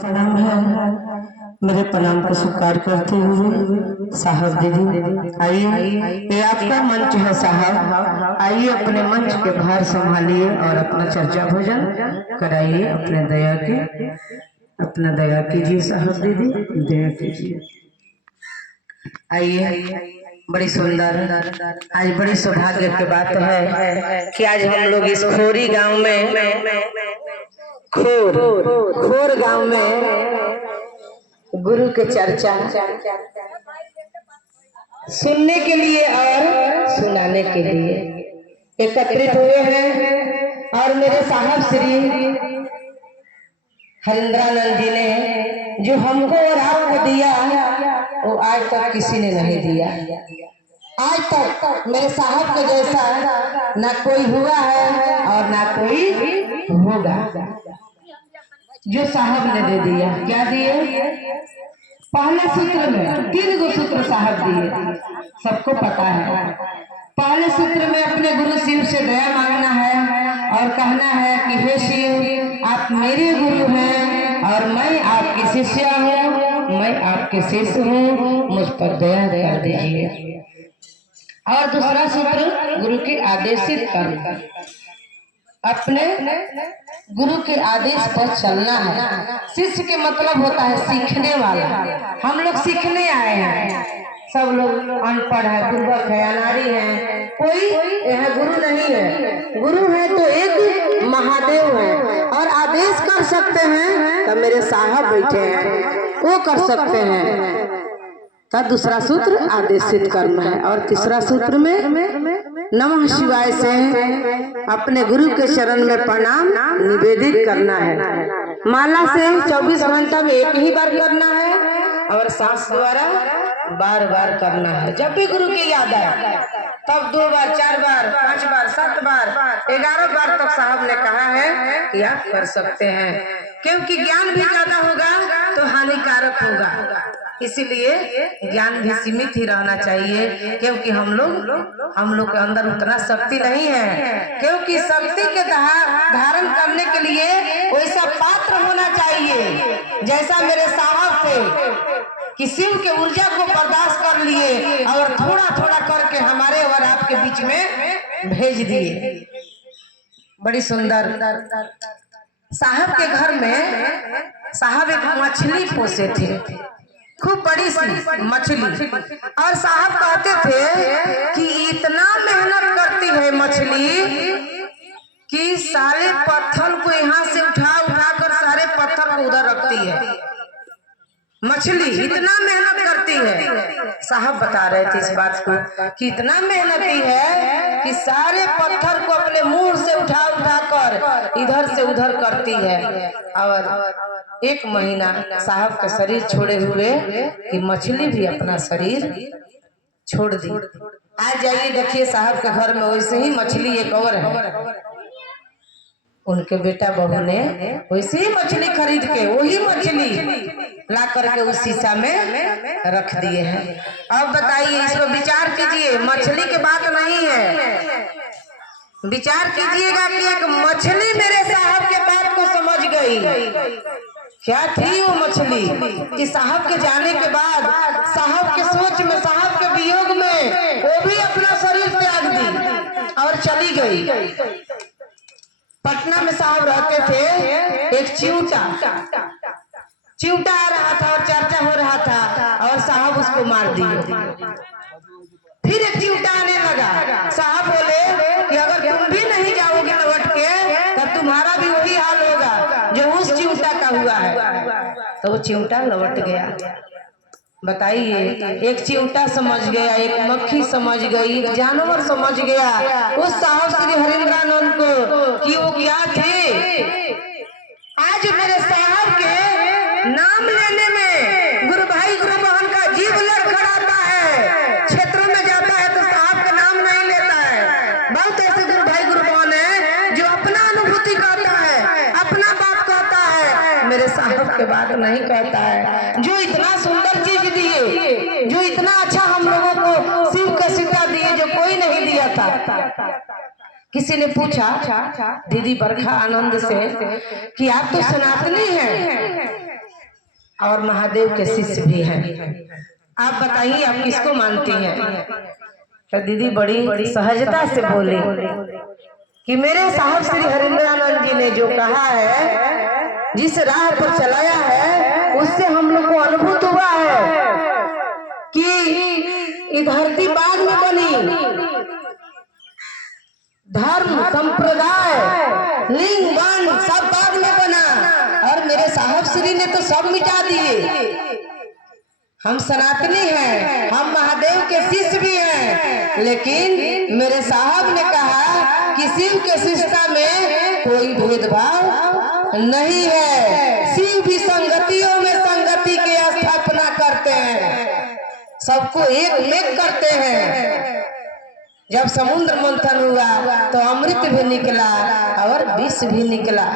प्रणाम है। मेरे प्रणाम को स्वीकार करते हुए साहब दीदी आइए, ये आपका मंच है साहब, आइए अपने मंच के भार संभालिए और अपना चर्चा भोजन कराइए। अपना दया कीजिए साहब दीदी, दया कीजिए। आइए, बड़ी सुंदर, आज बड़ी सौभाग्य की बात है कि आज हम लोग इस खोरी गांव में, खोर गांव में गुरु के चर्चा सुनने के लिए और सुनाने के लिए एकत्रित हुए हैं। और मेरे साहब श्री हरिंद्रानंद जी ने जो हमको और आपको दिया वो आज तक किसी ने नहीं दिया। आज तक मेरे साहब के जैसा ना कोई हुआ है और ना कोई होगा। जो साहब ने दे दिया, क्या दिए? पहले सूत्र में 3 गो सूत्र साहब दिए, सबको पता है। पहले सूत्र में अपने गुरु शिव से दया मांगना है और कहना है कि हे शिव, आप मेरे गुरु हैं और मैं आपकी शिष्या हूँ, मैं आपके शिष्य हूँ, मुझ पर दया कर दीजिए। और दूसरा सूत्र गुरु के आदेशित कर्म, अपने गुरु के आदेश पर चलना है। शिष्य के मतलब होता है सीखने वाला। हम लोग सीखने आए हैं, सब लोग अनपढ़ है, बुर्बक है, अनाड़ी है, कोई यह गुरु नहीं है। गुरु है तो एक महादेव है और आदेश कर सकते हैं तो मेरे साहब बैठे हैं, वो कर सकते हैं। तो दूसरा सूत्र आदेशित कर्म है और तीसरा सूत्र में नमः शिवाय से अपने गुरु के चरण में प्रणाम निवेदित करना है। माला से 24 घंटा में एक ही बार करना है और सांस द्वारा बार बार करना है। जब भी गुरु की याद आए तब 2 बार, 4 बार, 5 बार, 7 बार, 11 बार तक साहब ने कहा है कि आप कर सकते हैं, क्योंकि ज्ञान भी ज्यादा होगा तो हानिकारक होगा। इसीलिए ज्ञान भी सीमित ही रहना चाहिए, क्योंकि हम लोग के अंदर उतना शक्ति नहीं है। क्योंकि शक्ति के धारण करने के लिए वैसा पात्र होना चाहिए जैसा मेरे साहब थे कि शिव के ऊर्जा को बर्दाश्त कर लिए और थोड़ा थोड़ा करके हमारे और आपके बीच में भेज दिए। बड़ी सुंदर। साहब के घर में साहब एक मछली पोसे थे, खूब बड़ी सी मछली। और साहब कहते थे कि इतना मेहनत करती है मछली कि सारे पत्थर को यहाँ से उठा कर सारे पत्थर को उधर रखती है। मछली इतना मेहनत करती है। साहब बता रहे थे इस बात को कि इतना मेहनती है कि सारे पत्थर को अपने मुंह से उठा कर इधर से उधर करती है। और 1 महीना साहब का शरीर छोड़े हुए कि मछली भी अपना शरीर छोड़ दी। आज जाइए देखिए साहब के घर में वैसे ही मछली एक और है। उनके बेटा बहू ने वैसे ही मछली खरीद के वही मछली ला करके उस शीशा में रख दिए हैं। अब बताइए, इस पर विचार कीजिए। मछली की बात नहीं है, विचार कीजिएगा कि एक मछली मेरे साहब के बात को समझ गई। क्या थी वो मछली कि साहब के जाने के बाद, साहब के सोच में, साहब के वियोग में वो भी अपना शरीर त्याग दी और चली गई। पटना में साहब रहते थे। एक चिमटा आ रहा था और चर्चा हो रहा था और साहब उसको मार दिए। फिर एक चिमटा आने लगा। साहब बोले कि अगर तुम भी नहीं जाओगे लौट के तब तुम्हारा भी वही हाल होगा जो उस चिमटा का हुआ है। तो वो चिमटा लौट गया। बताइए, एक चिमटा समझ गया, एक मक्खी समझ गई, एक जानवर समझ गया उस साहब श्री हरिंद्रानंद को कि वो क्या थे। आज मेरे साहब के नाम लेने में गुरु भाई गुरु बहन का जीव लड़खड़ाता है। क्षेत्रों में जाता है तो साहब का नाम नहीं लेता है। बहुत ऐसे गुरु भाई गुरु बहन है जो अपना अनुभूति कहता है, अपना बात कहता है, मेरे साहब के बात नहीं कहता है। जो इतना सुंदर चीज दिए, जो इतना अच्छा हम लोगों को शिव का सीता दिए जो कोई नहीं दिया था। किसी ने पूछा दीदी बरखा आनंद से कि आप तो सनातनी हैं, और महादेव के शिष्य भी हैं। आप बताइए आप किसको मानती हैं? तो दीदी बड़ी सहजता से बोली कि मेरे साहब श्री हरिंद्रानंद जी ने जो कहा है, जिस राह पर चलाया है, उससे हम लोग को अनुभूत हुआ है कि ये धरती बाद में बनी, धर्म संप्रदाय लिंग वर्ण सब बाद में बना, और मेरे साहब श्री ने तो सब मिटा दिए। हम सनातनी हैं, हम महादेव के शिष्य भी हैं, लेकिन मेरे साहब ने कहा कि शिव के शिष्यता में कोई भेदभाव नहीं है, शिव भी संगतियों में संगति की स्थापना करते हैं, सबको एक में करते हैं। जब समुद्र मंथन हुआ तो अमृत भी निकला और विष भी निकला।